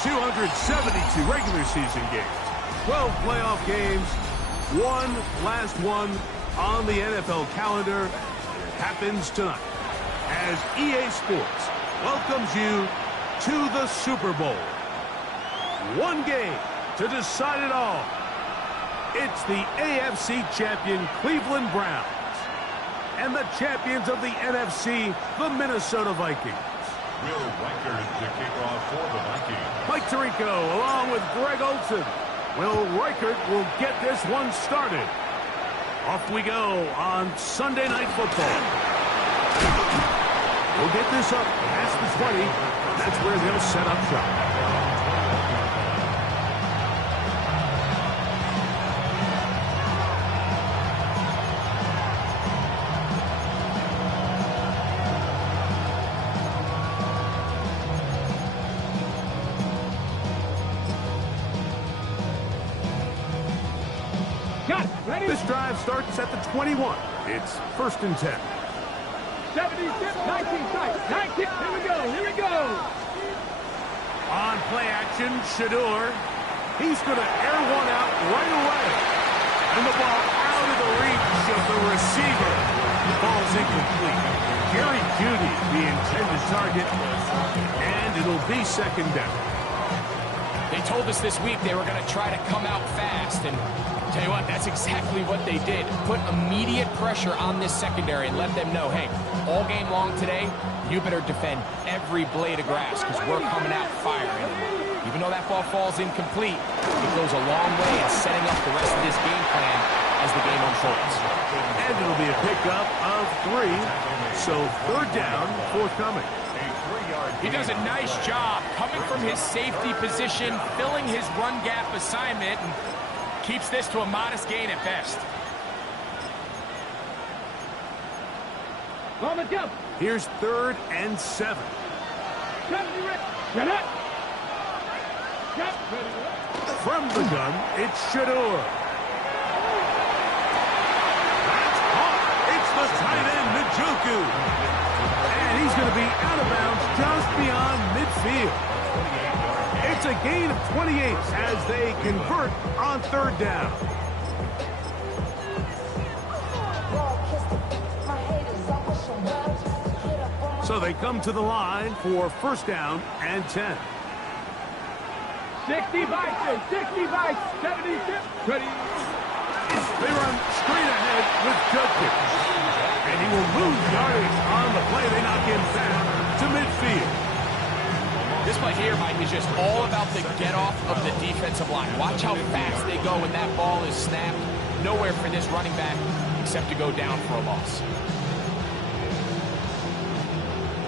272 regular season games, 12 playoff games, one last one on the NFL calendar. It happens tonight as EA Sports welcomes you to the Super Bowl. One game to decide it all. It's the AFC champion Cleveland Browns and the champions of the NFC, the Minnesota Vikings. Will Reichert to kick off for the Vikings. Mike Tirico along with Greg Olsen. Will Reichert will get this one started. Off we go on Sunday Night Football. We'll get this up past the 20. That's where they'll set up shop. This drive starts at the 21. It's 1st and 10. 76, 19, 19. Here we go. On play action, Shador. He's going to air one out right away. And the ball out of the reach of the receiver. The ball's incomplete. Jerry Jeudy, the intended target. And it'll be 2nd down. They told us this week they were going to try to come out fast, and tell you what, that's exactly what they did. Put immediate pressure on this secondary and let them know, hey, all game long today, you better defend every blade of grass because we're coming out firing. Even though that ball falls incomplete, it goes a long way in setting up the rest of this game plan as the game unfolds. And it'll be a pickup of 3, so 3rd down forthcoming. He does a nice job coming from his safety position, filling his run gap assignment, and keeps this to a modest gain at best. Here's 3rd and 7. From the gun, it's Shador. That's caught. It's the tight end, Njoku. And he's going to be out of bounds just beyond midfield. It's a gain of 28 as they convert on 3rd down. So they come to the line for 1st down and 10. 60 by 76, 76. Ready. They run straight ahead with Judkins. And he will lose yardage on the play. They knock him back to midfield. This play here, Mike, is just all about the get-off of the defensive line. Watch how fast they go when that ball is snapped. Nowhere for this running back except to go down for a loss.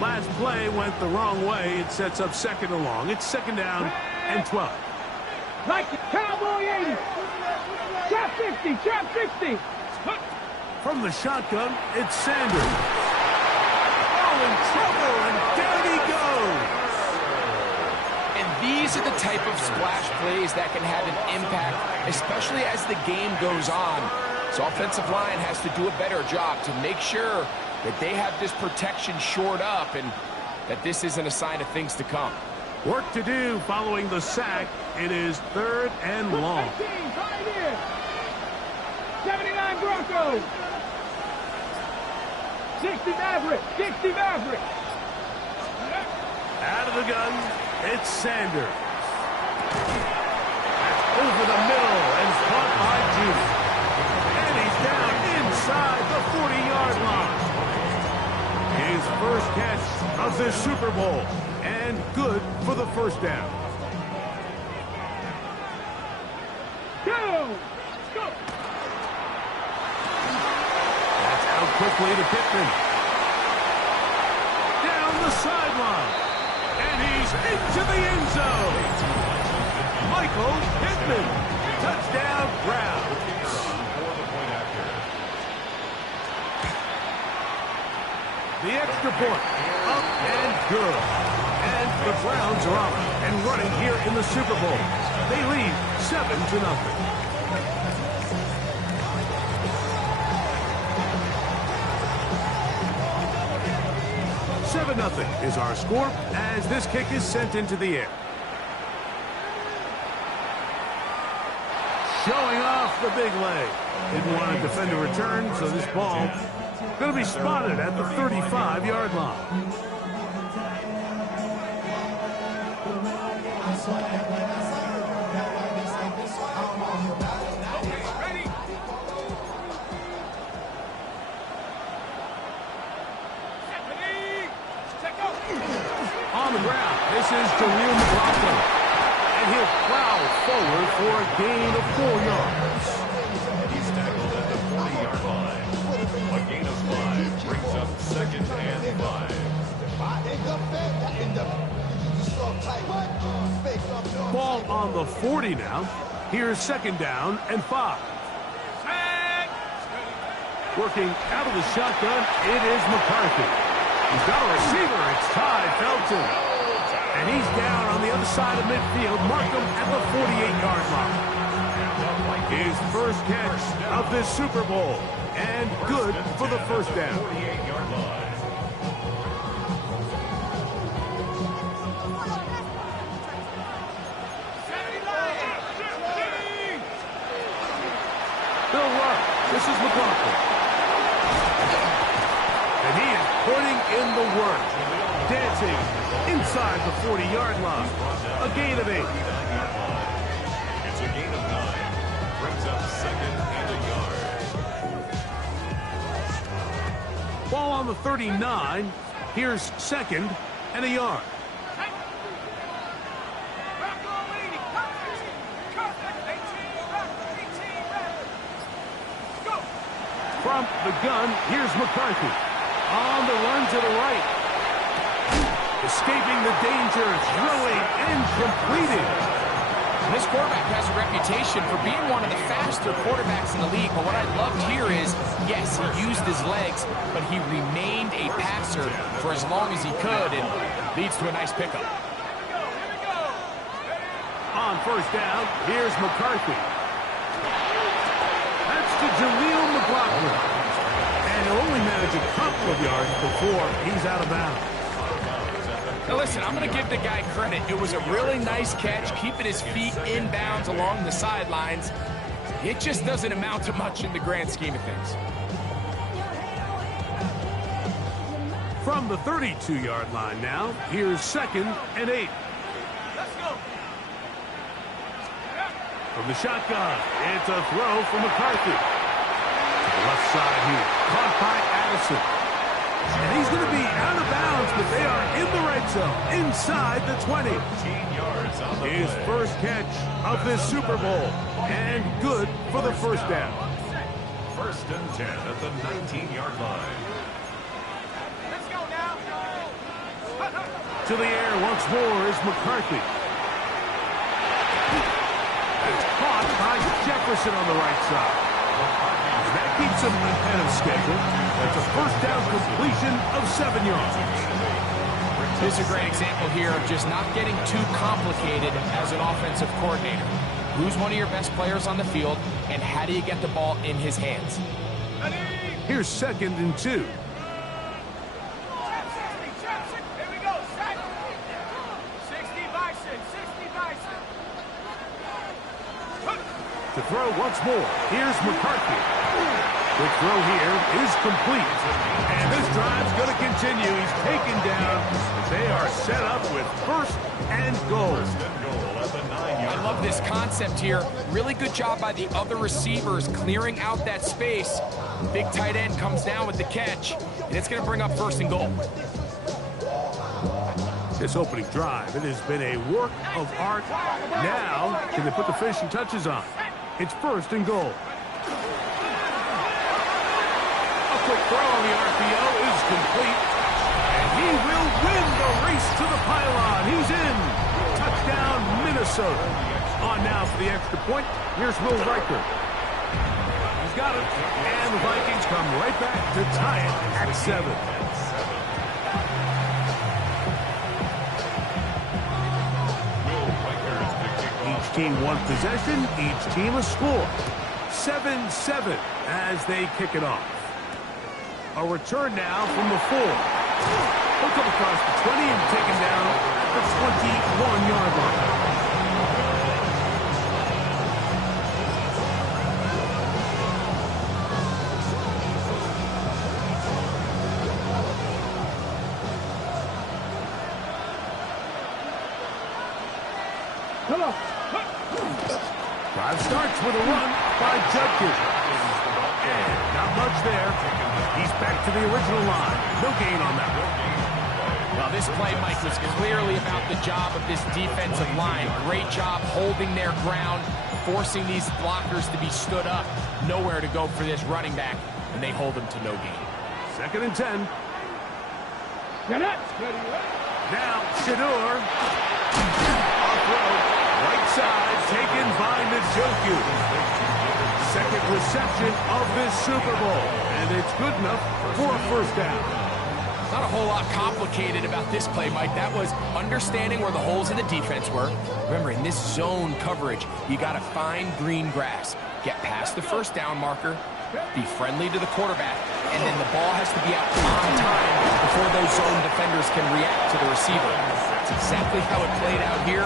Last play went the wrong way. It sets up 2nd and long. It's 2nd down and 12. Like Cowboy 80. Trap 50, trap 60. From the shotgun, it's Sanders. Oh, in trouble, and down he goes. And these are the type of splash plays that can have an impact, especially as the game goes on. So offensive line has to do a better job to make sure that they have this protection shored up and that this isn't a sign of things to come. Work to do following the sack. It is 3rd and long. 79 Broncos. 60 Maverick. 60 Maverick. Out of the gun, it's Sanders. Over the middle and caught by Jeudy. And he's down inside the 40-yard line. His first catch of the Super Bowl. And good for the 1st down. Go! That's out quickly to Pittman. Down the sideline. And he's into the end zone. Michael Pittman. Touchdown, Browns. The extra point. Up and good. And the Browns are up and running here in the Super Bowl. They lead 7-0. 7-0 is our score as this kick is sent into the air. showing off the big leg. Didn't want to defend a return, so this ball going to be spotted at the 35-yard line. On the ground, this is Jaleel McLaughlin. And he'll plow forward for a gain of 4 yards. He's tackled at the 40-yard line. A gain of 5 brings up 2nd and 5. Ball on the 40 now. Here's 2nd down and 5. Working out of the shotgun, it is McCarthy. He's got a receiver. It's Ty Felton. And he's down on the other side of midfield. Mark him at the 48-yard line. His first catch of this Super Bowl. And good for the first down. 48-yard line. Bill Rush. This is McLaughlin. And he is putting in the work. Dancing inside the 40-yard line. A gain of 8. It's a gain of 9. Brings up 2nd and a yard. Ball on the 39. Here's 2nd and a yard. From the gun, here's McCarthy. On the run to the right. Escaping the danger, throwing and completing. This quarterback has a reputation for being one of the faster quarterbacks in the league, but what I loved here is, yes, he used his legs, but he remained a passer for as long as he could, and leads to a nice pickup. On first down, here's McCarthy. That's to Jaleel McLaughlin. And he'll only manage a couple of yards before he's out of bounds. Now listen, I'm going to give the guy credit. It was a really nice catch, keeping his feet in bounds along the sidelines. It just doesn't amount to much in the grand scheme of things. From the 32-yard line now, here's 2nd and 8. From the shotgun, it's a throw from McCarthy. Left side here, caught by Addison. And he's going to be out of bounds, but they are in the red zone, inside the 20. 15 yards on the His play. first catch of this Super Bowl, and good for the first down. 1st and 10 at the 19-yard line. To the air once more is McCarthy. It's caught by Jefferson on the right side. That keeps him ahead of schedule. That's a first down completion of 7 yards. This is a great example here of just not getting too complicated as an offensive coordinator. Who's one of your best players on the field, and how do you get the ball in his hands? Here's 2nd and 2. To throw once more, here's McCarthy. The throw here is complete. And this drive's going to continue. He's taken down. They are set up with 1st and goal. I love this concept here. Really good job by the other receivers clearing out that space. Big tight end comes down with the catch, and it's going to bring up 1st and goal. This opening drive, it has been a work of art. Now, can they put the finishing touches on? It's 1st and goal. A quick throw on the RPO is complete. And he will win the race to the pylon. He's in. Touchdown, Minnesota. On now for the extra point. Here's Will Riker. He's got it. And the Vikings come right back to tie it at 7. Each team one possession, each team a score. 7-7 as they kick it off. A return now from the 4. He'll come across the 20 and taken down at the 21-yard line. Drive starts with a run by Judkins. And not much there. He's back to the original line. No gain on that one. Well, this play, Mike, was clearly about the job of this defensive line. Great job holding their ground, forcing these blockers to be stood up. Nowhere to go for this running back, and they hold him to no gain. 2nd and 10. Now, Shadur. Off-road. Right side, taken by Njoku. Second reception of this Super Bowl, and it's good enough for a first down. Not a whole lot complicated about this play, Mike. That was understanding where the holes in the defense were. Remember, in this zone coverage, you got to find green grass. Get past the first down marker, be friendly to the quarterback, and then the ball has to be out on time before those zone defenders can react to the receiver. That's exactly how it played out here.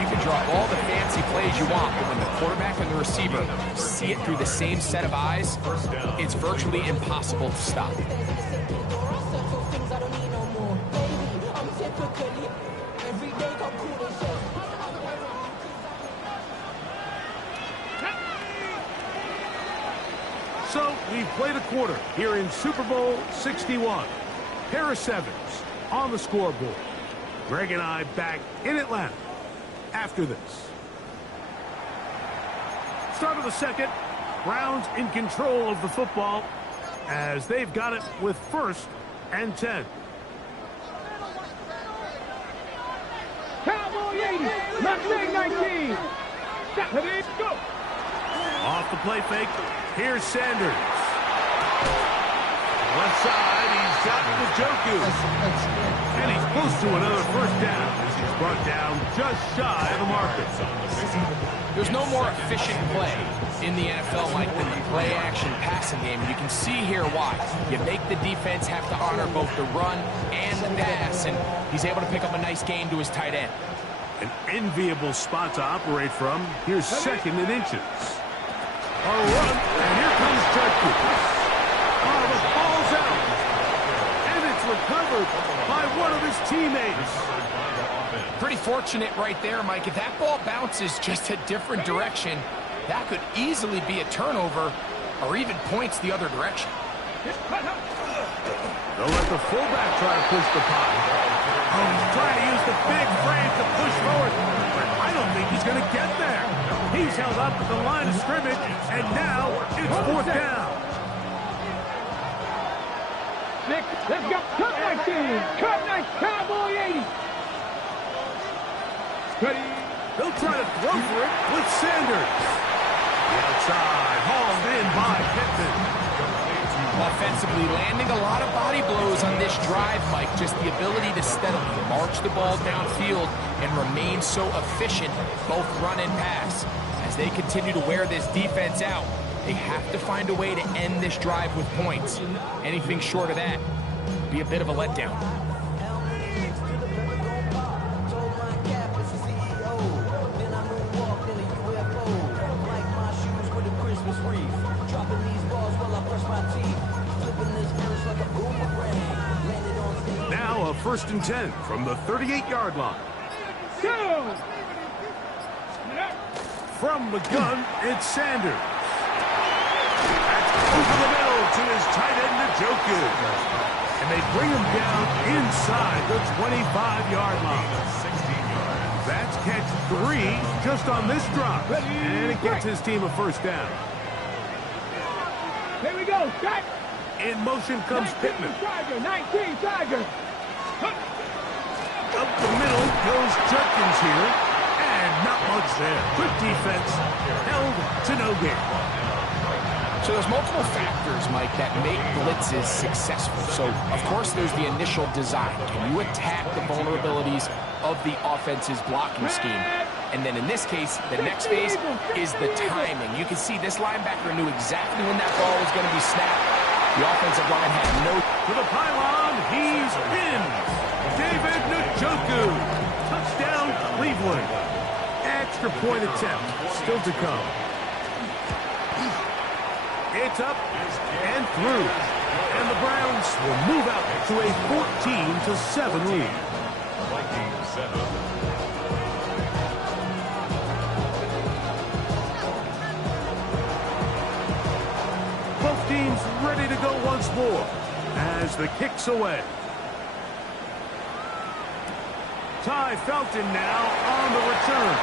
You can draw all the fancy plays you want, but when the quarterback and the receiver see it through the same set of eyes, it's virtually impossible to stop. So we've played a quarter here in Super Bowl 61. Pair of sevens on the scoreboard. Greg and I back in Atlanta after this. Start of the second. Browns in control of the football as they've got it with 1st and 10. Cowboy 80, Mustang 19. Step it in, go. Off the play fake. Here's Sanders. Left side, he's got Njoku. And he's close to another first down. He's brought down just shy of the marker. There's no more efficient play in the NFL like than the play-action passing game. You can see here why. You make the defense have to honor both the run and the pass, and he's able to pick up a nice gain to his tight end. An enviable spot to operate from. Here's 2nd and inches. A run, and here comes Judkins. Oh, the ball's out. And it's recovered by one of his teammates. Pretty fortunate right there, Mike. If that ball bounces just a different direction, that could easily be a turnover or even points the other direction. They'll let the fullback try to push the pie. Oh, he's trying to use the big frame to push forward, but I don't think he's going to get there. He's held up at the line of scrimmage, and now it's 4th down. Let's go. Cut 19. Cut 19. Cowboy 80. Ready. They'll try to throw for it with Sanders. The outside, hauled in by Pittman. Offensively, landing a lot of body blows on this drive, Mike. Just the ability to steadily march the ball downfield and remain so efficient, both run and pass. As they continue to wear this defense out, they have to find a way to end this drive with points. Anything short of that would be a bit of a letdown. Now a 1st and 10 from the 38-yard line. Go. From the gun, it's Sanders. That's over the middle to his tight end, Njoku. And they bring him down inside the 25-yard line. That's catch 3 just on this drop. And it gets his team a first down. Here we go. Back. In motion comes Pittman. Tiger. 19 Tiger. Up the middle goes Judkins here. And not much there. Good defense. Held to no gain. So there's multiple factors, Mike, that make blitzes successful. So, of course, there's the initial design. Can you attack the vulnerabilities of the offense's blocking scheme? And then in this case, the next phase is the timing. You can see this linebacker knew exactly when that ball was going to be snapped. The offensive line had no... To the pylon, he's in. David Njoku. Touchdown, Cleveland. Extra point attempt still to come. It's up and through. And the Browns will move out to a 14-7 lead. Vikings set up. go once more as the kick's away. Ty Felton now on the return.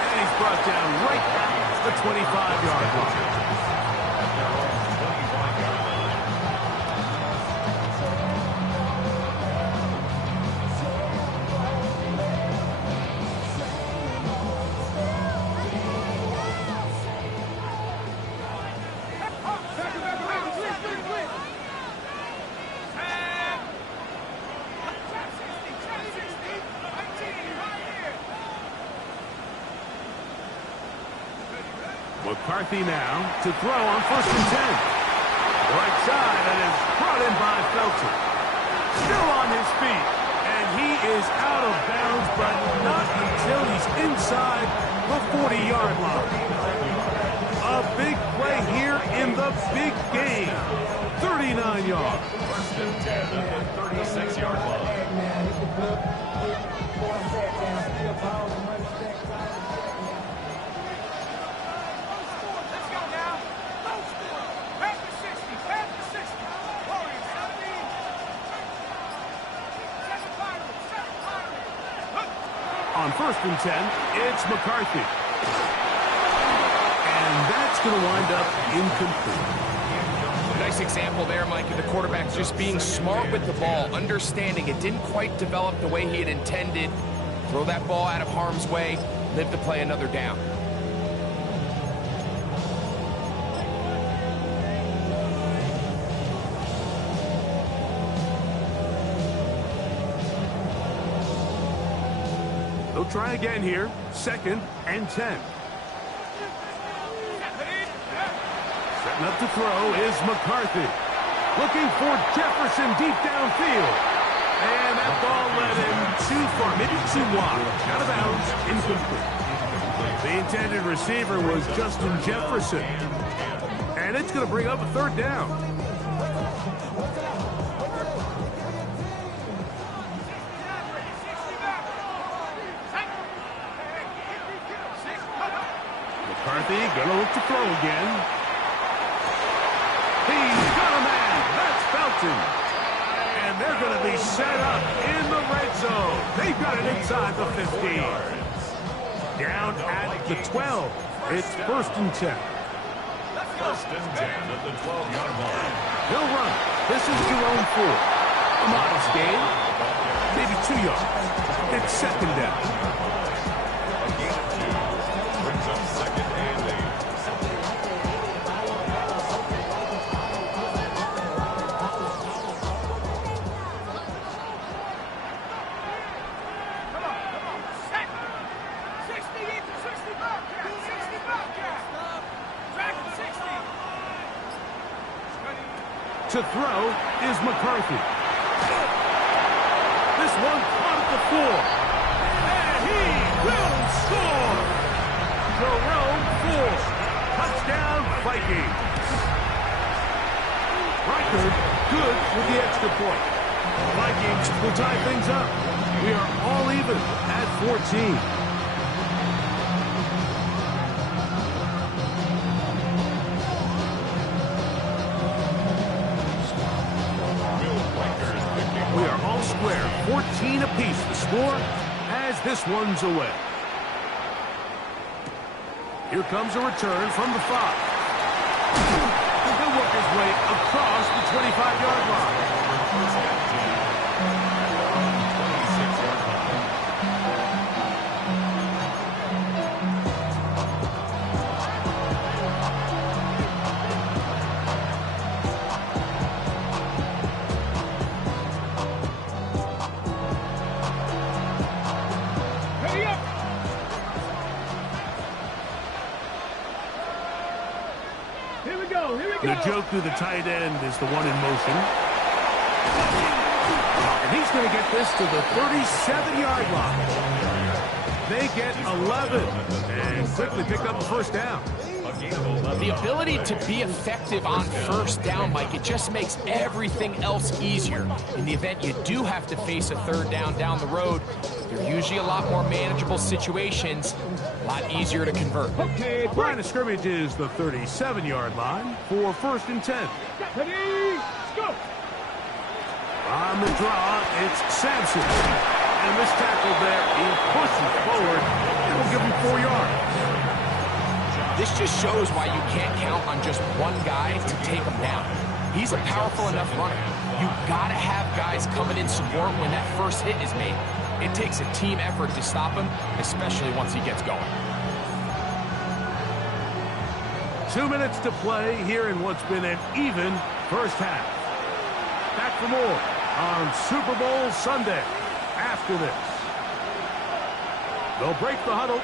And he's brought down right at the 25-yard line. McCarthy now to throw on 1st and 10. Right side, and is brought in by Felton. Still on his feet, and he is out of bounds, but not until he's inside the 40-yard line. A big play here in the big game. 39 yards. 1st and 10 at the 36-yard line. On 1st and 10, it's McCarthy. And that's going to wind up incomplete. Nice example there, Mike, of the quarterback just being smart with the ball, understanding it didn't quite develop the way he had intended. Throw that ball out of harm's way, live to play another down. They'll try again here. 2nd and 10. Setting up to throw is McCarthy. Looking for Jefferson deep downfield. And that ball led him too far, maybe too wide. Out of bounds, incomplete. The intended receiver was Justin Jefferson. And it's going to bring up a 3rd down. McCarthy gonna look to throw again. He's got a man. That's Felton. And they're gonna be set up in the red zone. They've got it inside the 15. Down at the 12. It's 1st and 10. 1st and 10 at the 12-yard line. He'll run. This is Jerome Ford. A modest gain. Maybe 2 yards. It's 2nd down. To throw is McCarthy. This one caught at the 4. And he will score. Jerome Ford. Touchdown, Vikings. Reichard good with the extra point. Vikings will tie things up. We are all even at 14. Square, 14 apiece the score as this one's away. Here comes a return from the 5. He'll work his way across the 25-yard line. Njoku, the tight end, is the one in motion. And he's going to get this to the 37-yard line. They get 11 and quickly pick up a 1st down. The ability to be effective on 1st down, Mike, it just makes everything else easier. In the event you do have to face a 3rd down the road, they're usually a lot more manageable situations. A lot easier to convert. Okay, Line of scrimmage is the 37-yard line for 1st and 10. ready, go. On the draw, it's Sampson. And this tackle there, he pushes forward. It'll give him 4 yards. This just shows why you can't count on just one guy to take him down. He's a powerful enough runner. You gotta have guys coming in support when that first hit is made. It takes a team effort to stop him, especially once he gets going. 2 minutes to play here in what's been an even first half. Back for more on Super Bowl Sunday after this. They'll break the huddle.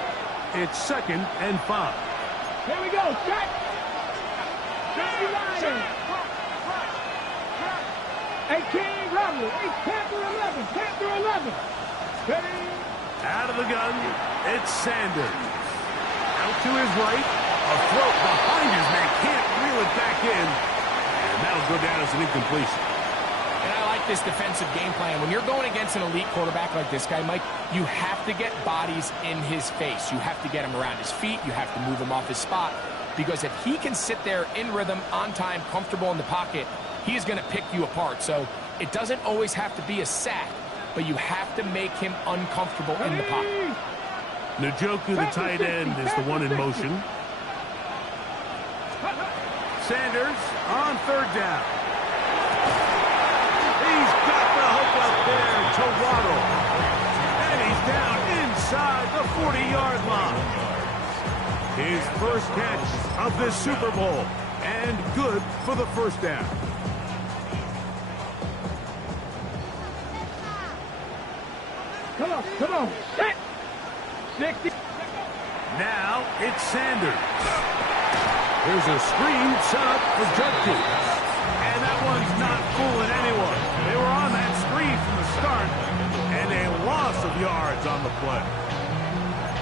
It's 2nd and 5. Here we go, set. Hey, King Robert, hey, Panther 11, Panther 11. Ready? Out of the gun, it's Sanders. Out to his right, a throw behind his man, can't reel it back in, and that'll go down as an incompletion. And I like this defensive game plan. When you're going against an elite quarterback like this guy, Mike, you have to get bodies in his face. You have to get him around his feet. You have to move him off his spot. Because if he can sit there in rhythm, on time, comfortable in the pocket, he's going to pick you apart. So it doesn't always have to be a sack, but you have to make him uncomfortable in the pocket. Njoku, the tight end, is the one in motion. Sanders on 3rd down. He's got the hook up there to Waddle. And he's down inside the 40-yard line. His first catch of this Super Bowl. And good for the 1st down. Come on, set. 60. Now it's Sanders. There's a screen set up for Njoku. And that one's not fooling anyone. They were on that screen from the start, and a loss of yards on the play.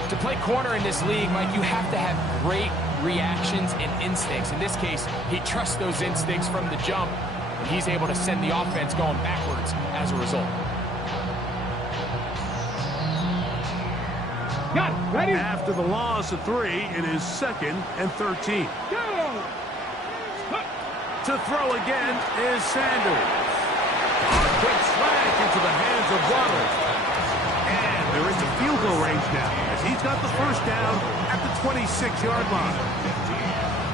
To play corner in this league, Mike, you have to have great reactions and instincts. In this case, he trusts those instincts from the jump, and he's able to send the offense going backwards as a result. Got it, ready? After the loss of 3, it is 2nd and 13. Go. To throw again is Sanders. A quick slant into the hands of Waddle. And they're into field goal range now, as he's got the 1st down at the 26-yard line.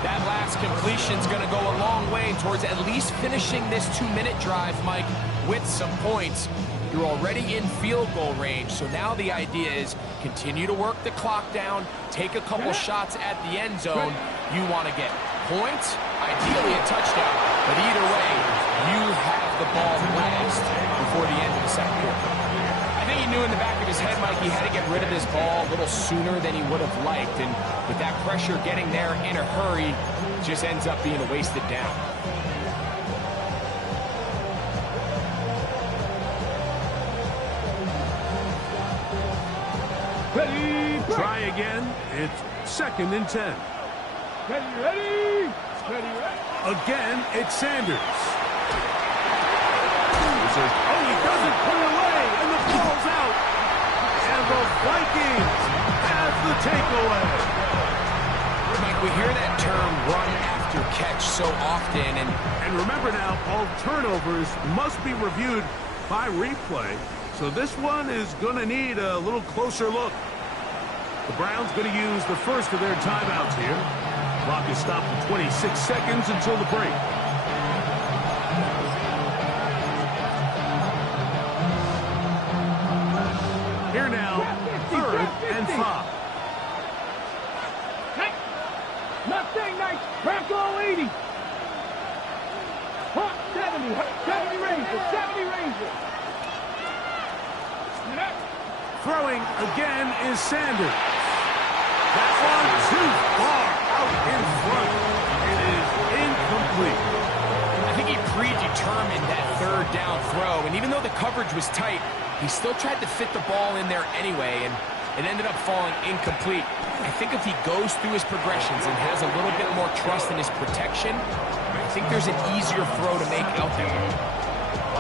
That last completion's going to go a long way towards at least finishing this 2-minute drive, Mike, with some points. You're already in field goal range, so now the idea is continue to work the clock down, take a couple shots at the end zone. You want to get points, ideally a touchdown, but either way, you have the ball last before the end of the 2nd quarter. I think he knew in the back of his head, Mike, he had to get rid of this ball a little sooner than he would have liked, and with that pressure getting there in a hurry, it just ends up being a wasted down. Ready, Try again. It's 2nd and 10. ready. Again, it's Sanders. Oh, he doesn't put it away, and the ball's out. And the Vikings have the takeaway. Mike, we hear that term run after catch so often, And remember now, all turnovers must be reviewed by replay. So this one is going to need a little closer look. The Browns going to use the first of their timeouts here. Clock is stopped at 26 seconds until the break. Here now, 3rd and 5. Mustang nice. Bronco 80. Hawk 70. 70 Ranger. 70 Ranger. Throwing again is Sanders. That one too far out in front. It is incomplete. I think he predetermined that 3rd down throw, and even though the coverage was tight, he still tried to fit the ball in there anyway, and it ended up falling incomplete. I think if he goes through his progressions and has a little bit more trust in his protection, I think there's an easier throw to make out there.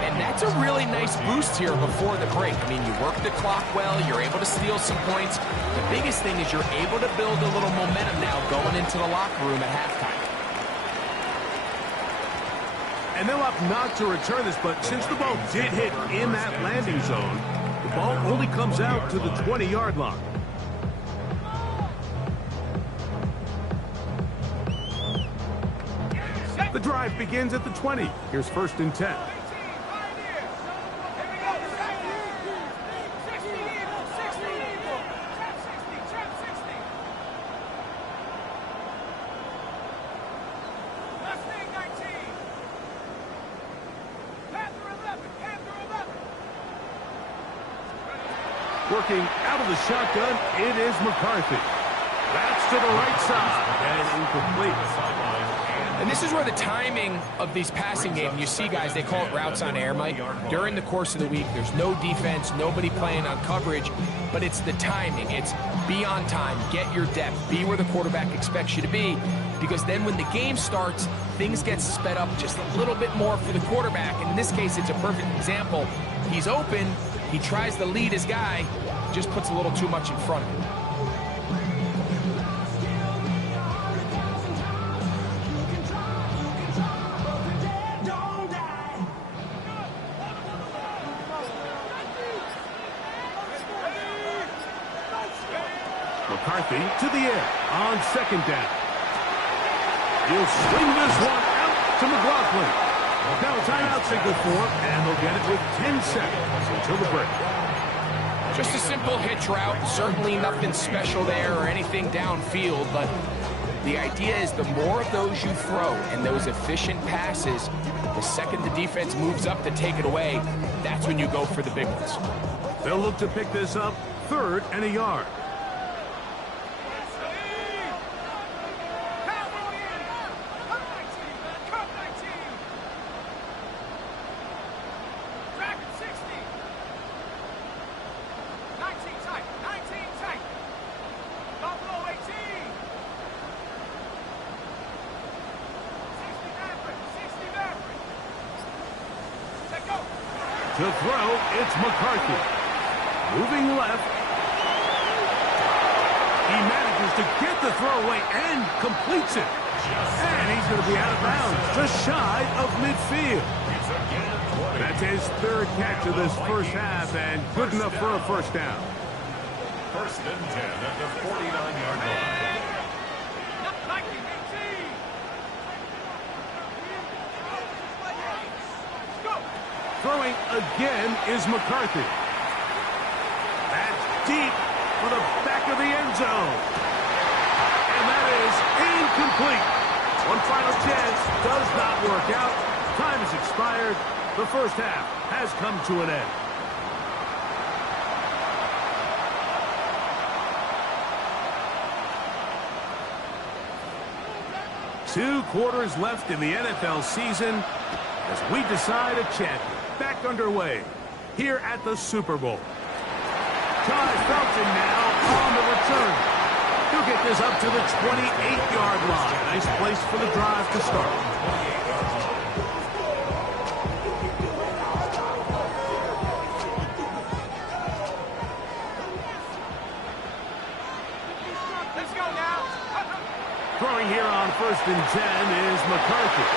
And that's a really nice boost here before the break. I mean, you work the clock well, you're able to steal some points. The biggest thing is you're able to build a little momentum now going into the locker room at halftime. And they'll opt not to return this, but since the ball did hit in that landing zone, the ball only comes out to the 20-yard line. The drive begins at the 20. Here's 1st and 10. Working out of the shotgun, it is McCarthy. That's to the right side and incomplete. And this is where the timing of these passing games, you see guys, they call it routes on air, Mike. During the course of the week, there's no defense, nobody playing on coverage, but it's the timing. It's be on time, get your depth, be where the quarterback expects you to be, because then when the game starts, things get sped up just a little bit more for the quarterback. And in this case, it's a perfect example. He's open, he tries to lead his guy, just puts a little too much in front of him. McCarthy to the air on 2nd down. He'll swing this one out to McLaughlin. Now a timeout signal for him, and they'll get it with 10 seconds until the break. Just a simple hitch route, certainly nothing special there or anything downfield, but the idea is the more of those you throw and those efficient passes, the second the defense moves up to take it away, that's when you go for the big ones. They'll look to pick this up 3rd and a yard. To throw, it's McCarthy. Moving left. He manages to get the throw away and completes it. And he's going to be out of bounds, just shy of midfield. That's his 3rd catch of this first half, and good enough for a 1st down. 1st and 10 at the 49-yard line. Throwing again is McCarthy. That's deep for the back of the end zone. And that is incomplete. One final chance does not work out. Time has expired. The first half has come to an end. Two quarters left in the NFL season as we decide a champion. Back underway here at the Super Bowl. Ty Felton now on the return. He'll get this up to the 28-yard line. Nice place for the drive to start. Let's go now. Throwing here on 1st and 10 is McCarthy.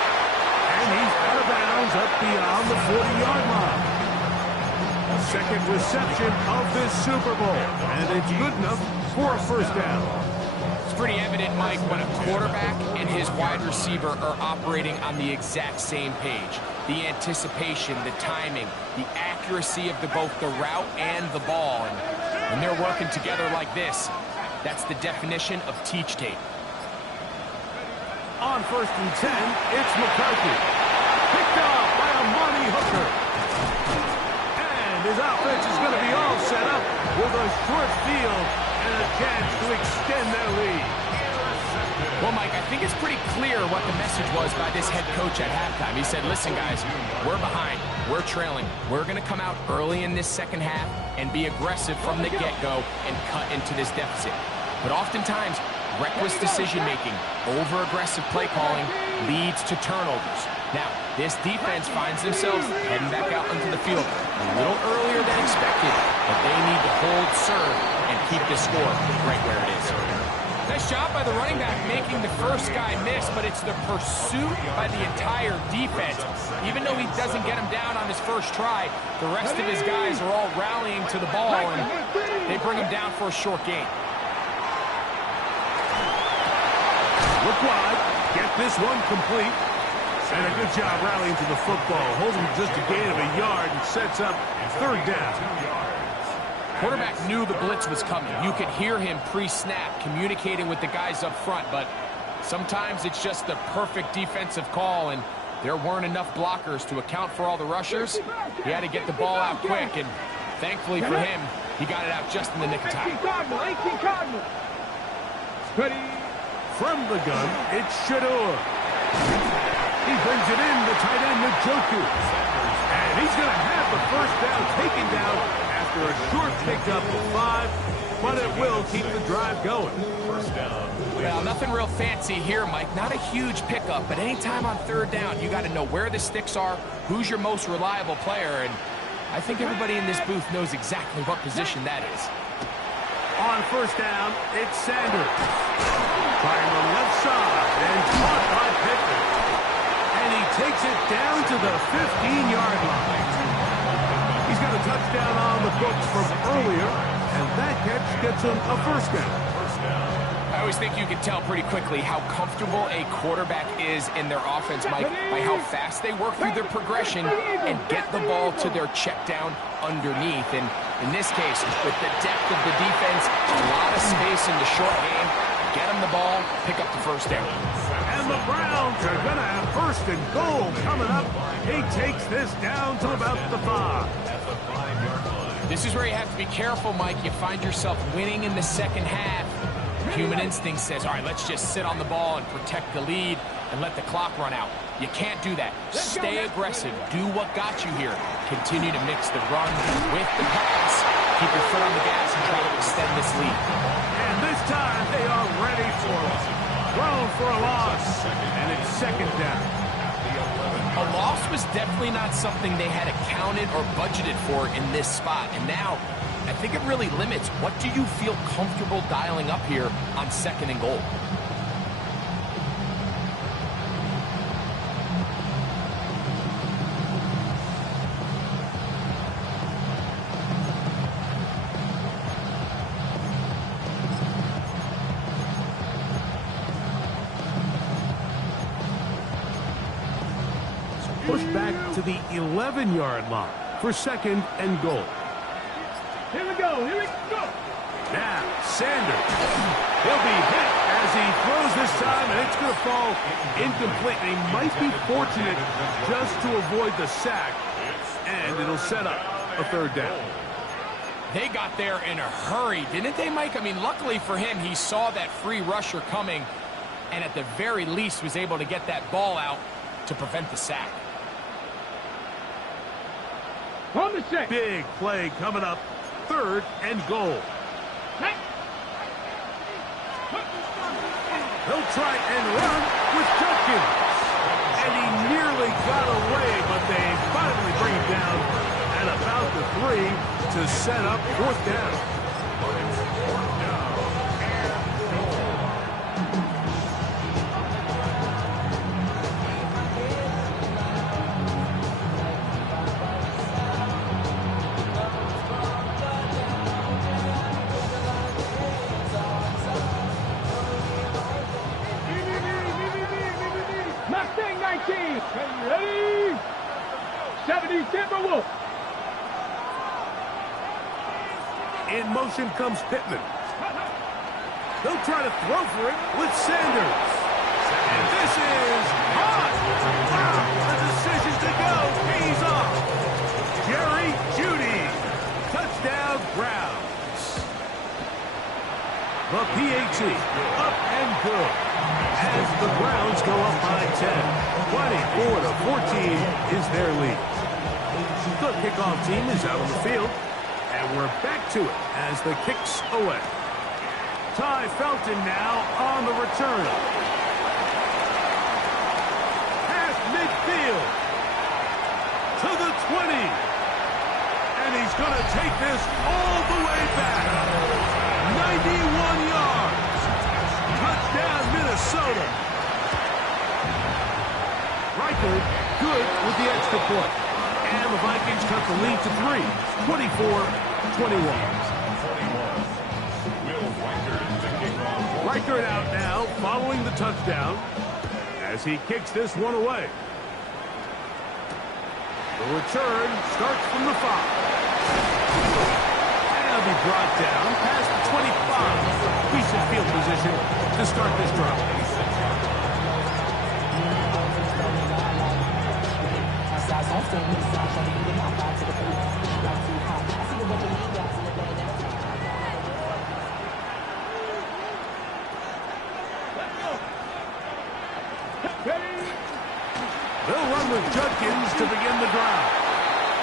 And he's out of bounds up beyond the 40-yard line. 2nd reception of this Super Bowl. And it's good enough for a 1st down. It's pretty evident, Mike, when a quarterback and his wide receiver are operating on the exact same page. The anticipation, the timing, the accuracy of both the route and the ball. And when they're working together like this, that's the definition of teach tape. On 1st and 10, it's McCarthy. Picked off by a Monty Hooker. And his offense is going to be all set up with a short field and a chance to extend their lead. Well, Mike, I think it's pretty clear what the message was by this head coach at halftime. He said, listen, guys, we're behind. We're trailing. We're going to come out early in this second half and be aggressive from the get-go and cut into this deficit. But oftentimes, reckless decision-making, over-aggressive play calling leads to turnovers. Now, this defense finds themselves heading back out into the field a little earlier than expected, but they need to hold serve and keep the score right where it is. Nice job by the running back making the first guy miss, but it's the pursuit by the entire defense. Even though he doesn't get him down on his first try, the rest of his guys are all rallying to the ball, and they bring him down for a short gain. Look wide, get this one complete. And a good job rallying to the football. Holds him just a gain of a yard and sets up third down. Quarterback knew the blitz was coming. You could hear him pre-snap communicating with the guys up front, but sometimes it's just the perfect defensive call, and there weren't enough blockers to account for all the rushers. He had to get the ball out quick, and thankfully for him, he got it out just in the nick of time. 18 Cardinal. Ready. From the gun, it's Shador. He brings it in, the tight end, Njoku. And he's going to have the first down taken down after a short pickup of 5, but it will keep the drive going. First down. Well, nothing real fancy here, Mike. Not a huge pickup, but anytime on third down, you got to know where the sticks are, who's your most reliable player, and I think everybody in this booth knows exactly what position that is. On first down, it's Sanders. Trying the left side and caught by Pittman. And he takes it down to the 15-yard line. He's got a touchdown on the books from earlier, and that catch gets him a first down. I always think you can tell pretty quickly how comfortable a quarterback is in their offense, Mike, by how fast they work through their progression and get the ball to their check down underneath. And in this case, with the depth of the defense, a lot of space in the short game, get him the ball, pick up the first down. And the Browns are going to have first and goal coming up. He takes this down to about the 5. This is where you have to be careful, Mike. You find yourself winning in the second half. Human instinct says, all right, let's just sit on the ball and protect the lead and let the clock run out. You can't do that. Stay aggressive. Do what got you here. Continue to mix the run with the pass. Keep your foot on the gas and try to extend this lead. And this time they are ready for it. Thrown for a loss, and it's second down. A loss was definitely not something they had accounted or budgeted for in this spot. And now, I think it really limits what do you feel comfortable dialing up here on second and goal. Push back to the 11-yard line for second and goal. Here we go. Now, Sanders. He'll be hit as he throws this time, and it's going to fall incomplete. And he might be fortunate just to avoid the sack, and it'll set up a third down. They got there in a hurry, didn't they, Mike? I mean, luckily for him, he saw that free rusher coming, and at the very least was able to get that ball out to prevent the sack. On the check. Big play coming up, third and goal. He'll try and run with Jenkins. And he nearly got away, but they finally bring him down at about the 3 to set up fourth down. Ready? 70 Timberwolves. In motion comes Pittman. They'll try to throw for it with Sanders. And this is hot. Wow, the decision to go pays off. Jerry Jeudy. Touchdown Browns. The PAT up and good as the Browns go up by 10. 24-14 is their lead. The kickoff team is out on the field, and we're back to it as the kicks away. Ty Felton now on the return. 20. And he's going to take this all the way back. 91 yards. Touchdown, Minnesota. Reichard good with the extra point. And the Vikings cut the lead to 3, 24-21. Reichard out now, following the touchdown, as he kicks this one away. The return starts from the 5. And he'll be brought down past the 25. Decent field position to start this drive. They'll run with Judkins to begin the drive.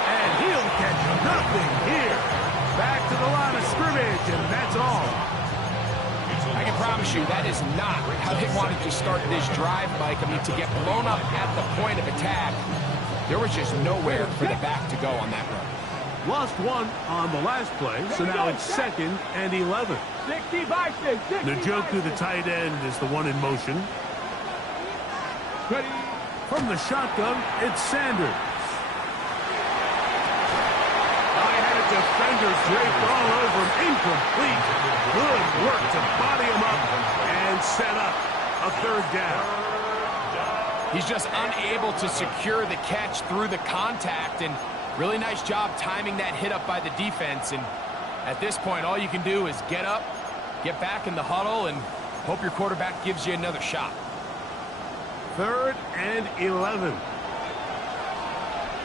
And he'll catch nothing here. Back to the line of scrimmage, and that's all. I can promise you that is not how they wanted to start this drive, Mike. I mean, to get blown up at the point of attack, there was just nowhere for the back to go on that run. Lost one on the last play, so now it's 2nd and 11. Njoku, the tight end, is the one in motion. From the shotgun, it's Sanders. High-headed defender draped all over him. Incomplete. Good work to body him up and set up a 3rd down. He's just unable to secure the catch through the contact, and really nice job timing that hit up by the defense. And at this point, all you can do is get up, get back in the huddle, and hope your quarterback gives you another shot. 3rd and 11.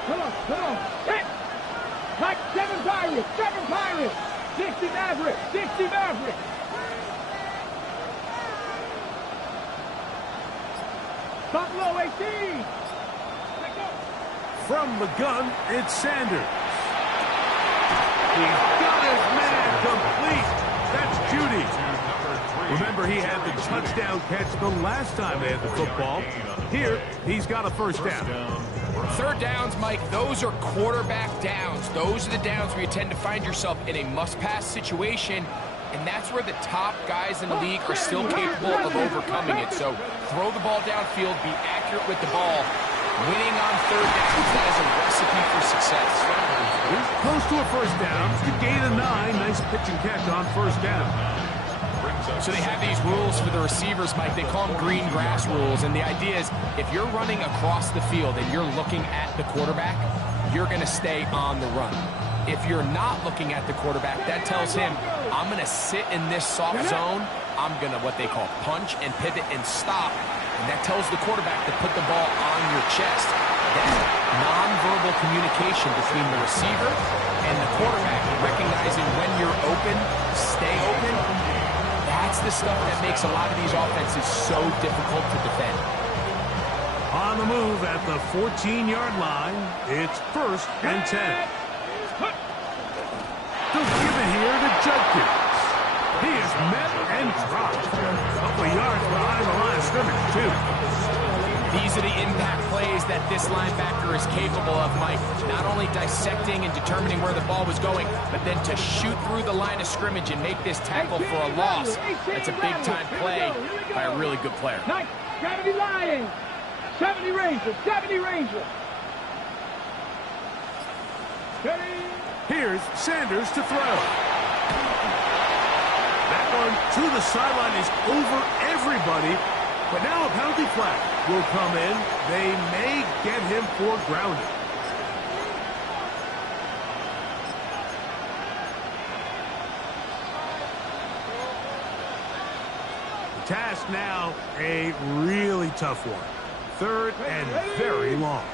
Come on. Hit! Like 7 Pirates. 60 Maverick. Buffalo 18. From the gun, it's Sanders. He's got his man complete. That's Judy. Remember, he had the touchdown catch the last time they had the football. Here, he's got a 1st down. 3rd downs, Mike, those are quarterback downs. Those are the downs where you tend to find yourself in a must-pass situation, and that's where the top guys in the league are still capable of overcoming it. So throw the ball downfield, be accurate with the ball. Winning on 3rd downs, that is a recipe for success. He's close to a 1st down. It's a gain of 9. Nice pitch and catch on 1st down. So they have these rules for the receivers, Mike. They call them green grass rules. And the idea is if you're running across the field and you're looking at the quarterback, you're going to stay on the run. If you're not looking at the quarterback, that tells him, I'm going to sit in this soft zone. I'm going to what they call punch and pivot and stop. And that tells the quarterback to put the ball on your chest. That nonverbal communication between the receiver and the quarterback, recognizing when you're open, stay open, that's the stuff that makes a lot of these offenses so difficult to defend. On the move at the 14-yard line, it's 1st and 10. They'll give it here to Judkins. He is met and dropped. A couple of yards behind the line of scrimmage, too. These are the impact plays that this linebacker is capable of, Mike. Not only dissecting and determining where the ball was going, but then to shoot through the line of scrimmage and make this tackle for a loss. That's a big-time play by a really good player. 70 Lions, 70 Rangers. Here's Sanders to throw. That one to the sideline is over everybody. But now a penalty flag will come in. They may get him for grounding. The task now, a really tough one. 3rd and very long.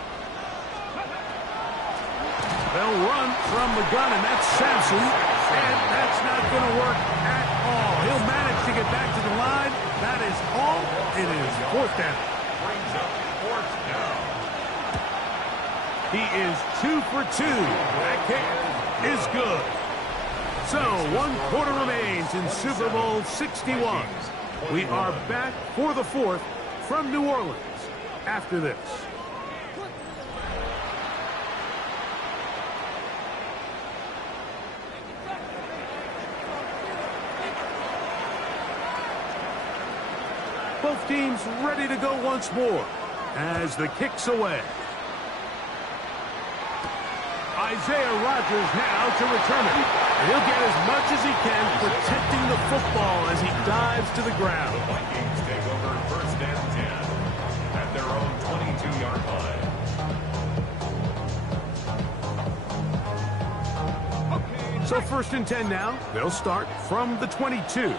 They'll run from the gun, and that's Sampson. And that's not going to work at all. He'll manage to get back to the line. That is all. It is 4th down. Brings up 4th down. He is 2 for 2. That kick is good. So 1 quarter remains in Super Bowl 61. We are back for the 4th from New Orleans after this. Both teams ready to go once more as the kick's away. Isaiah Rodgers now to return it. And he'll get as much as he can protecting the football as he dives to the ground. The Vikings take over first and 10 at their own 22-yard line. So first and 10 now. They'll start from the 22.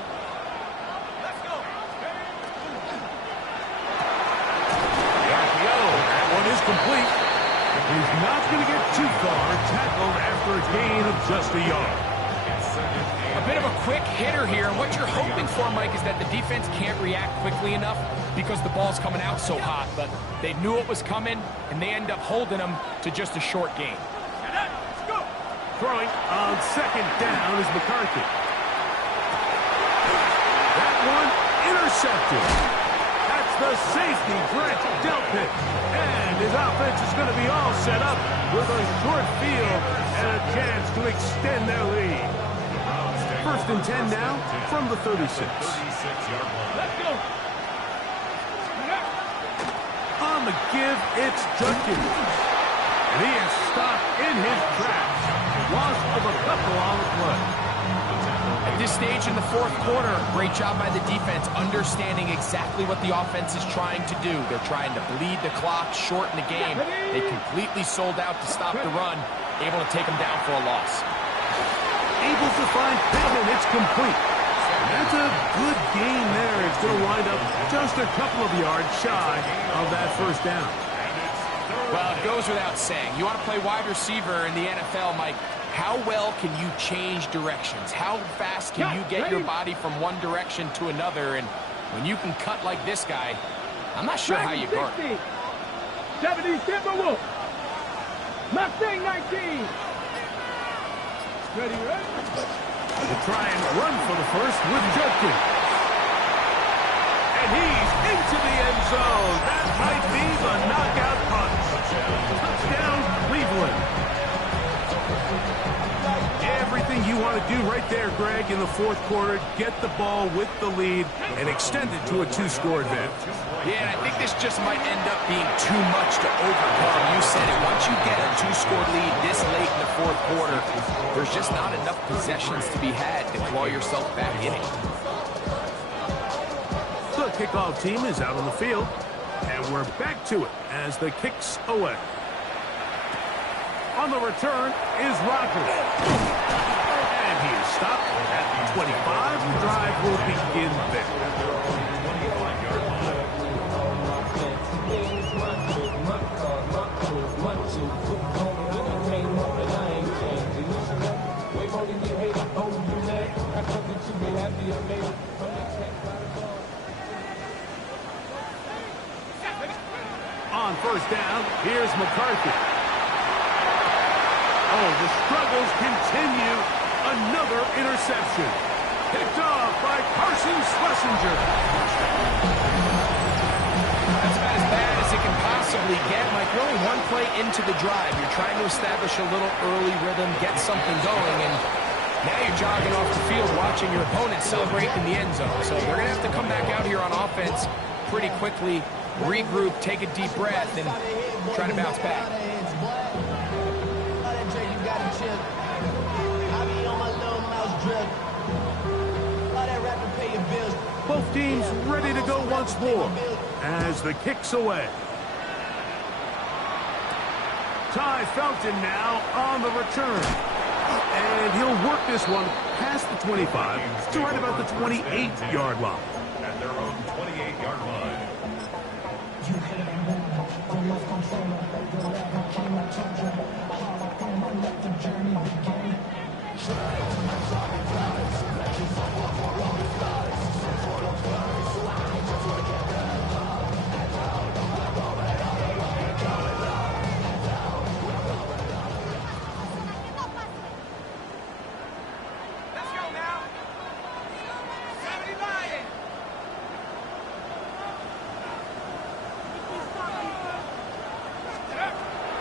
That one is complete. He's not going to get too far, tackled after a gain of just a yard. A bit of a quick hitter here. And what you're hoping for, Mike, is that the defense can't react quickly enough because the ball's coming out so hot. But they knew it was coming, and they end up holding them to just a short gain. Throwing on second down is McCarthy. That one intercepted. That's the safety, Brett Delpit. And his offense is going to be all set up with a short field and a chance to extend their lead. First and 10 now from the 36. Let's go. On the give, it's Judkins. And he is stopped in his tracks. Loss of a couple on the play. At this stage in the fourth quarter, great job by the defense understanding exactly what the offense is trying to do. They're trying to bleed the clock, shorten the game. They completely sold out to stop the run, able to take them down for a loss. Able to find Pittman, it's complete. That's a good gain there. It's going to wind up just a couple of yards shy of that first down. Well, it goes without saying. You want to play wide receiver in the NFL, Mike, how well can you change directions? How fast can you get your body from one direction to another? And when you can cut like this guy, I'm not sure how you guard. 70 Supabowl. Mustang 19. Ready, ready? To try and run for the first with Judkins. And he's into the end zone. That might be the knockout punch. Touchdown, Cleveland. Everything you want to do right there, Greg, in the fourth quarter. Get the ball with the lead and extend it to a two-score advantage. Yeah, and I think this just might end up being too much to overcome. You said it. Once you get a two-score lead this late in the fourth quarter, there's just not enough possessions to be had to claw yourself back in it. The kickoff team is out on the field, and we're back to it as the kick's away. On the return is Rodgers. And he is stopped at the 25. The drive will begin there. On first down, here's McCarthy. Oh, the struggles continue. Another interception. Picked off by Carson Schlesinger. That's about as bad as it can possibly get. Like, we're only one play into the drive. You're trying to establish a little early rhythm, get something going, and now you're jogging off the field watching your opponent celebrate in the end zone. So they're going to have to come back out here on offense pretty quickly, regroup, take a deep breath, and try to bounce back. Both teams ready to go once more as the kick's away. Ty Felton now on the return. And he'll work this one past the 25 to right about the 28-yard line. At their own 28-yard line.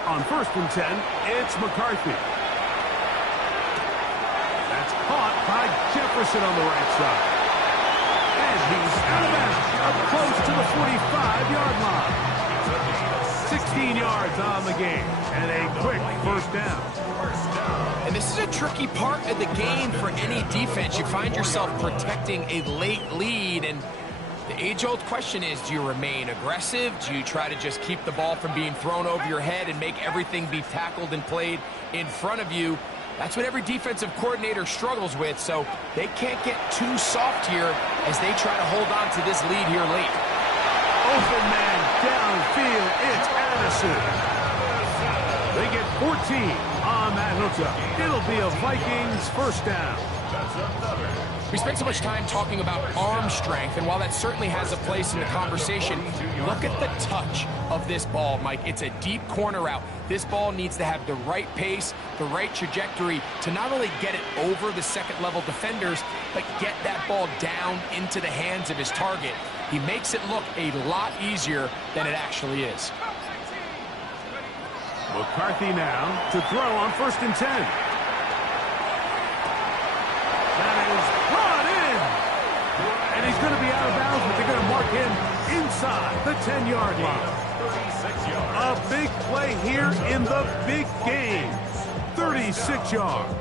On first and 10, it's McCarthy. That's caught by Jefferson on the right side. And he's out of bounds. Up close 45-yard line. 16 yards on the game, and a quick first down. And this is a tricky part of the game for any defense. You find yourself protecting a late lead, and the age-old question is, do you remain aggressive? Do you try to just keep the ball from being thrown over your head and make everything be tackled and played in front of you? That's what every defensive coordinator struggles with, so they can't get too soft here as they try to hold on to this lead here late. Open man downfield, it's Addison. They get 14 on that hookup. It'll be a Vikings first down. We spent so much time talking about arm strength, and while that certainly has a place in the conversation, look at the touch of this ball, Mike. It's a deep corner route. This ball needs to have the right pace, the right trajectory to not only get it over the second-level defenders, but get that ball down into the hands of his target. He makes it look a lot easier than it actually is. McCarthy now to throw on 1st and 10. That is brought in. And he's going to be out of bounds, but they're going to mark him inside the 10-yard line. A big play here in the big game. 36 yards.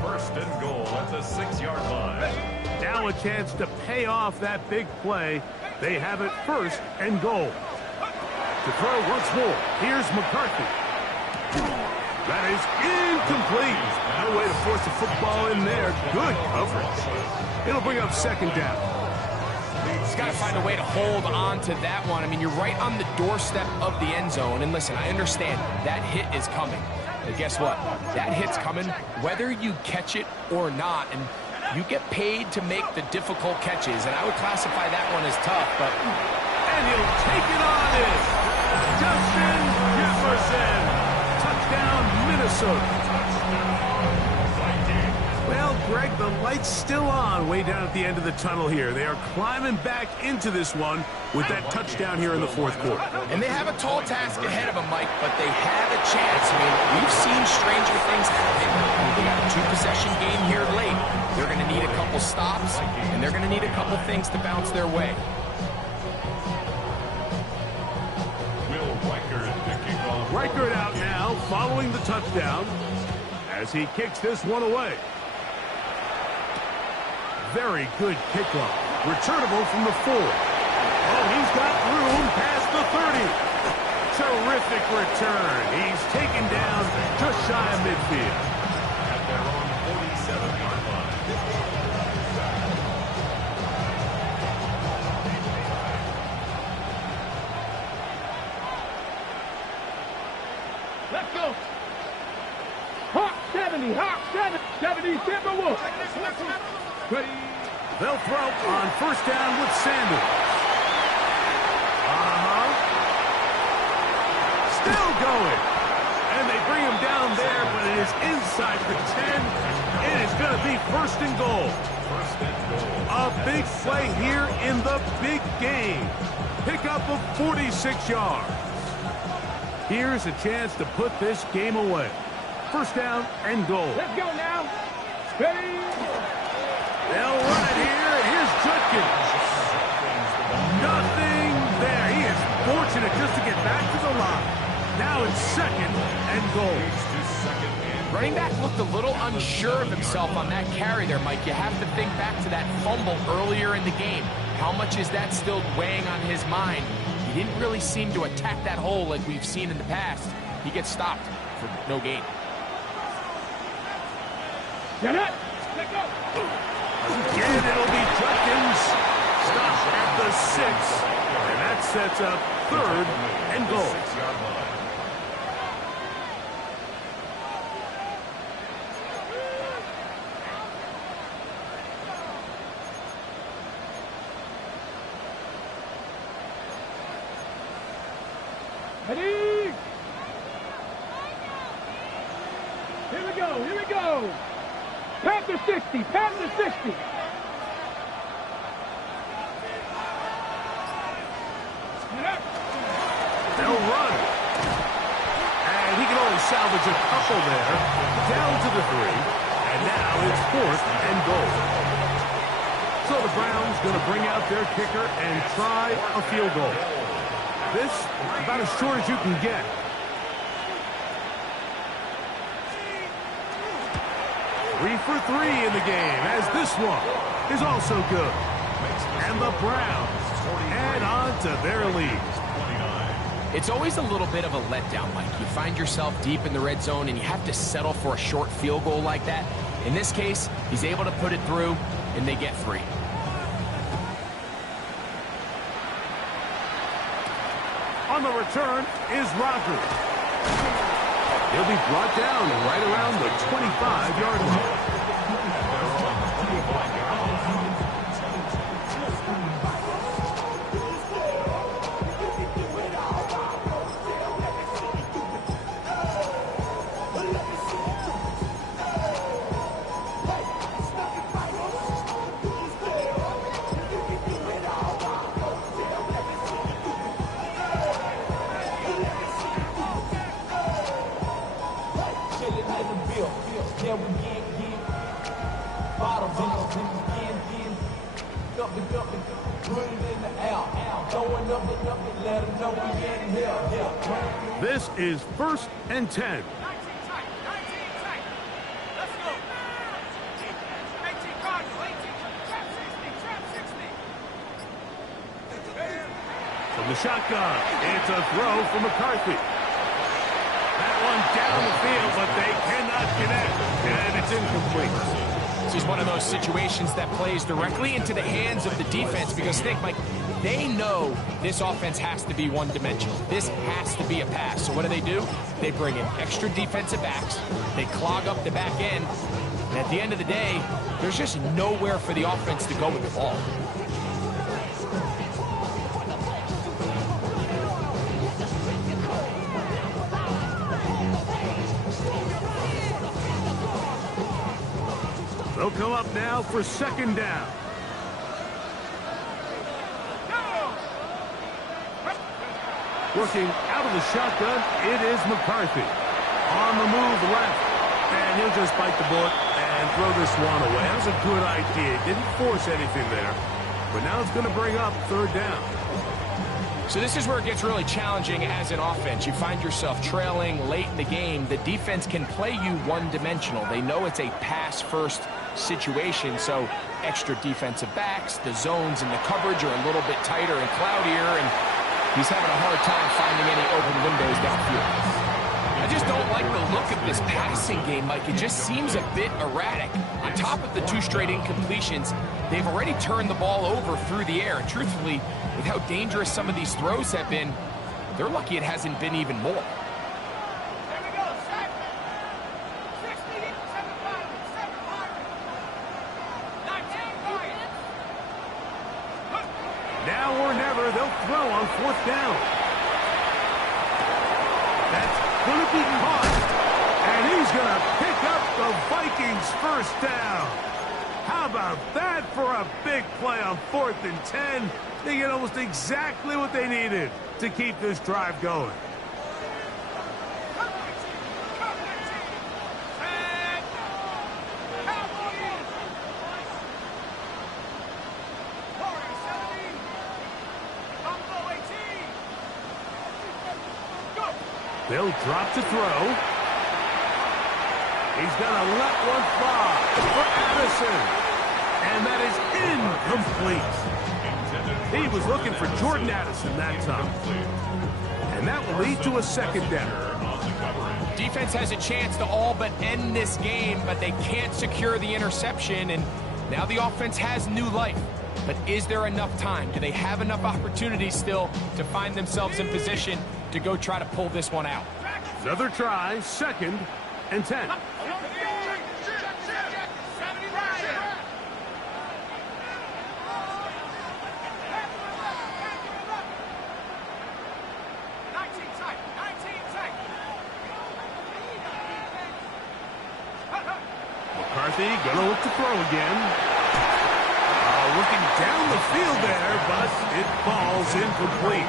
1st and goal at the 6-yard line. Now a chance to pay off that big play. They have it 1st and goal. To throw once more, here's McCarthy. That is incomplete. No way to force the football in there. Good coverage. It'll bring up 2nd down. He's got to find a way to hold on to that one. I mean, you're right on the doorstep of the end zone. And listen, I understand that hit is coming. But guess what? That hit's coming whether you catch it or not. And you get paid to make the difficult catches. And I would classify that one as tough, but... And he'll take it on in. Justin Jefferson. Touchdown, Minnesota. Well, Greg, the light's still on way down at the end of the tunnel here. They are climbing back into this one with that touchdown here in the 4th quarter. And they have a tall task ahead of them, Mike, but they have a chance. I mean, we've seen stranger things happen. They got a 2-possession game here late. They're going to need a couple stops, and they're going to need a couple things to bounce their way. Reichert out now, following the touchdown, as he kicks this one away. Very good kickoff. Returnable from the 4. Oh, he's got room past the 30. Terrific return. He's taken down just shy of midfield. At their own 47-yard line. Let's go. Hawk 70, Hawk 70, Timberwolves. Ready. They'll throw on 1st down with Sanders. Still going. And they bring him down there, but it is inside the 10. It is going to be 1st and goal. A big play here in the big game. Pickup of 46 yards. Here's a chance to put this game away. 1st down and goal. Let's go now. Ready. They'll run it here. Here's Judkins. Nothing there. He is fortunate just to get back to the line. Now it's 2nd and goal. Running back looked a little unsure of himself on that carry there, Mike. You have to think back to that fumble earlier in the game. How much is that still weighing on his mind? He didn't really seem to attack that hole like we've seen in the past. He gets stopped for no gain. Get it. Let's go. Again, it'll be Judkins. Stopped at the 6. And that sets up 3rd and goal. Ready. Here we go. Here we go. Panther 60. Panther 60. They'll run. And he can only salvage a couple there. Down to the 3. And now it's 4th and goal. So the Browns going to bring out their kicker and try a field goal. This about as short as you can get. Three for three in the game, as this one is also good. And the Browns add on to their lead. It's always a little bit of a letdown, Mike. You find yourself deep in the red zone, and you have to settle for a short field goal like that. In this case, he's able to put it through, and they get free. On the return is Rodgers. He'll be brought down right around the 25-yard line. This is 1st and 10. From the shotgun, it's a throw for McCarthy. That one down the field, but they cannot connect, and it's incomplete. This is one of those situations that plays directly into the hands of the defense because, think, Mike, they know this offense has to be one-dimensional. This has to be a pass. So what do? They bring in extra defensive backs. They clog up the back end. And at the end of the day, there's just nowhere for the offense to go with the ball. They'll come up now for 2nd down. Working out of the shotgun, it is McCarthy. On the move left, and he'll just bite the bullet and throw this one away. That was a good idea. Didn't force anything there, but now it's going to bring up 3rd down. So this is where it gets really challenging as an offense. You find yourself trailing late in the game. The defense can play you one-dimensional. They know it's a pass-first situation, so extra defensive backs, the zones and the coverage are a little bit tighter and cloudier, and he's having a hard time finding any open windows downfield. I just don't like the look of this passing game, Mike. It just seems a bit erratic. On top of the 2 straight incompletions, they've already turned the ball over through the air. And truthfully, with how dangerous some of these throws have been, they're lucky it hasn't been even more. Now or never, they'll throw on 4th down. That's going to be caught, and he's going to pick up the Vikings' 1st down. How about that for a big play on 4th and 10? They get almost exactly what they needed to keep this drive going. They'll drop to throw. He's going to let one fly for Addison. And that is incomplete. He was looking for Jordan Addison that time. And that will lead to a 2nd down. Defense has a chance to all but end this game, but they can't secure the interception, and now the offense has new life. But is there enough time? Do they have enough opportunities still to find themselves in position to go try to pull this one out? Another try, 2nd and 10. McCarthy gonna look to throw again. Looking down the field there, but it falls incomplete.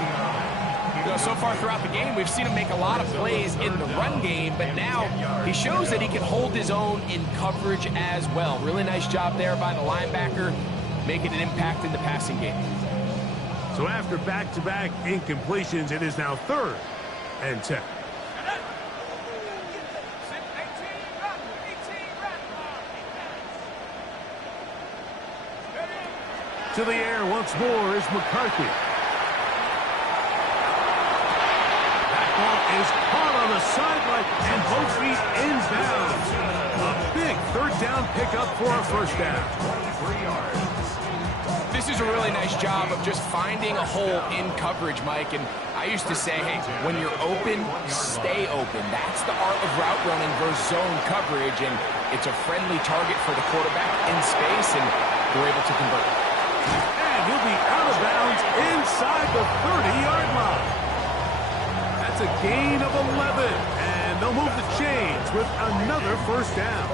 You know, so far throughout the game, we've seen him make a lot of plays in the run game, but now he shows that he can hold his own in coverage as well. Really nice job there by the linebacker. making an impact in the passing game. So after back-to-back incompletions, it is now 3rd and 10. To the air once more is McCarthy. That ball is caught on the sideline, and both feet inbounds. A big 3rd down pickup for a 1st down. 23 yards. This is a really nice job of just finding a hole in coverage, Mike. And I used to say, hey, when you're open, stay open. That's the art of route running versus zone coverage, and it's a friendly target for the quarterback in space, and they're able to convert. And he'll be out of bounds inside the 30-yard line. That's a gain of 11, and they'll move the chains with another 1st down.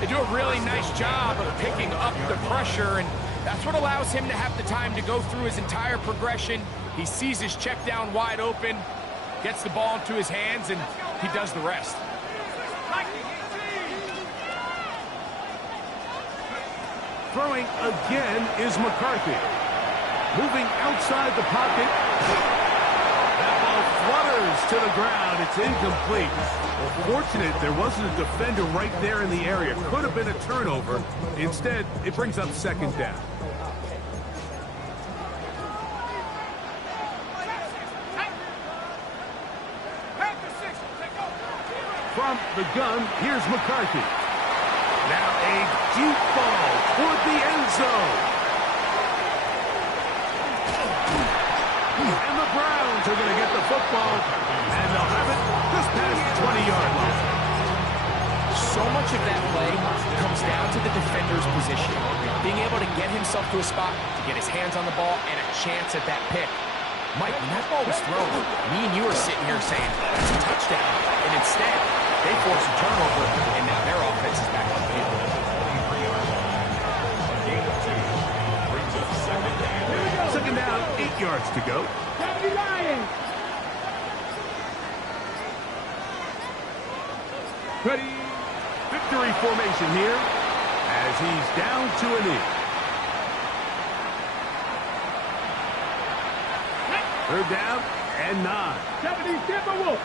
They do a really nice job of picking up the pressure, and that's what allows him to have the time to go through his entire progression. He sees his check down wide open, gets the ball into his hands, and he does the rest. Throwing again is McCarthy. Moving outside the pocket. That ball flutters to the ground. It's incomplete. Well, fortunate there wasn't a defender right there in the area. Could have been a turnover. Instead, it brings up 2nd down. From the gun, here's McCarthy. Now a deep ball toward the end zone. And the Browns are going to get the football, and they'll have it just past the 20-yard line. So much of that play comes down to the defender's position. Being able to get himself to a spot, to get his hands on the ball, and a chance at that pick. Mike, when that ball was thrown, me and you are sitting here saying, that's a touchdown. And instead, they force a turnover, and now their offense is back on the field. 2nd down, 8 yards to go. Ready. Victory formation here as he's down to a knee. 3rd down and 9. 70 Supabowl.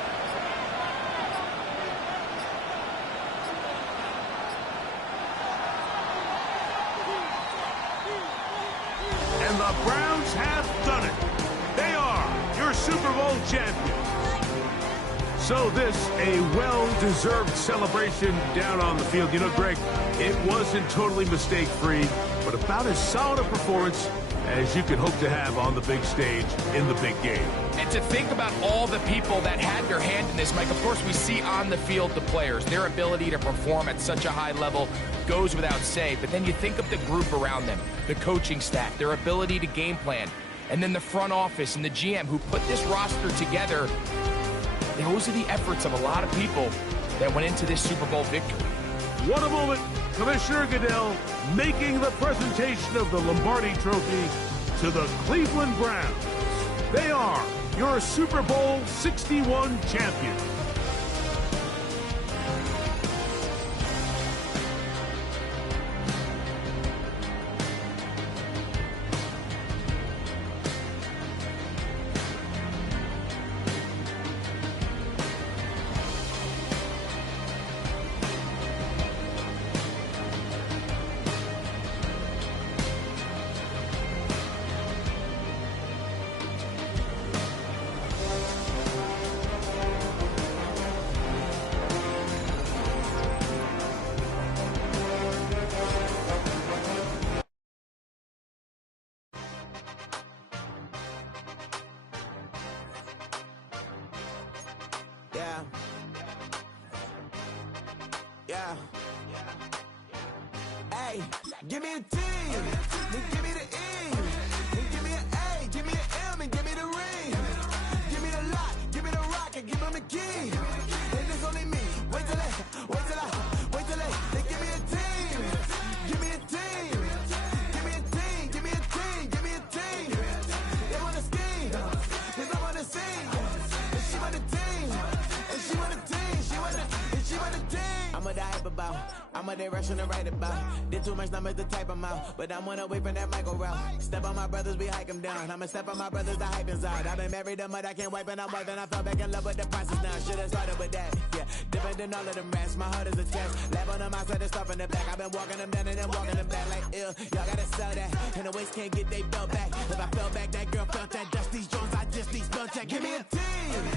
And the Browns have done it. They are your Super Bowl champions. So this, a well-deserved celebration down on the field. You know, Greg, it wasn't totally mistake-free, but about as solid a performance as you can hope to have on the big stage in the big game. And to think about all the people that had their hand in this, Mike, of course we see on the field the players, their ability to perform at such a high level goes without say, but then you think of the group around them, the coaching staff, their ability to game plan, and then the front office and the GM who put this roster together. Those are the efforts of a lot of people that went into this Super Bowl victory. What a moment. Commissioner Goodell making the presentation of the Lombardi Trophy to the Cleveland Browns. They are your Super Bowl 61 champions. Yeah. Hey, give me a T, then give me the E, then give me an A, give me an M, and give me the ring. Give me the lock, give me the rock, and give him the key. And it's only me. Wait till they give me a team. Give me a team. Give me a team. Give me a team. Give me a team. They want to scheme, 'cause I want to sing. And she want the team. And she want the team. She want the team. I'm a die about. I'm a what they rushing to write about. Did too much numbers to type them out, but I'm one away from that Michael route. Step on my brothers, we hike them down. I'ma step on my brothers, the hype inside. I've been married to mud, I can't wipe and I'm wiping. I fell back in love with the process now. Should've started with that, yeah. Different than all of them rats, my heart is a test. Lab on them outside and stuff in the back. I've been walking them down and then walking them back like ill. Y'all gotta sell that, and the waist can't get they belt back. If I fell back, that girl felt that dust. These Jones, I just need spell check. Give me a team.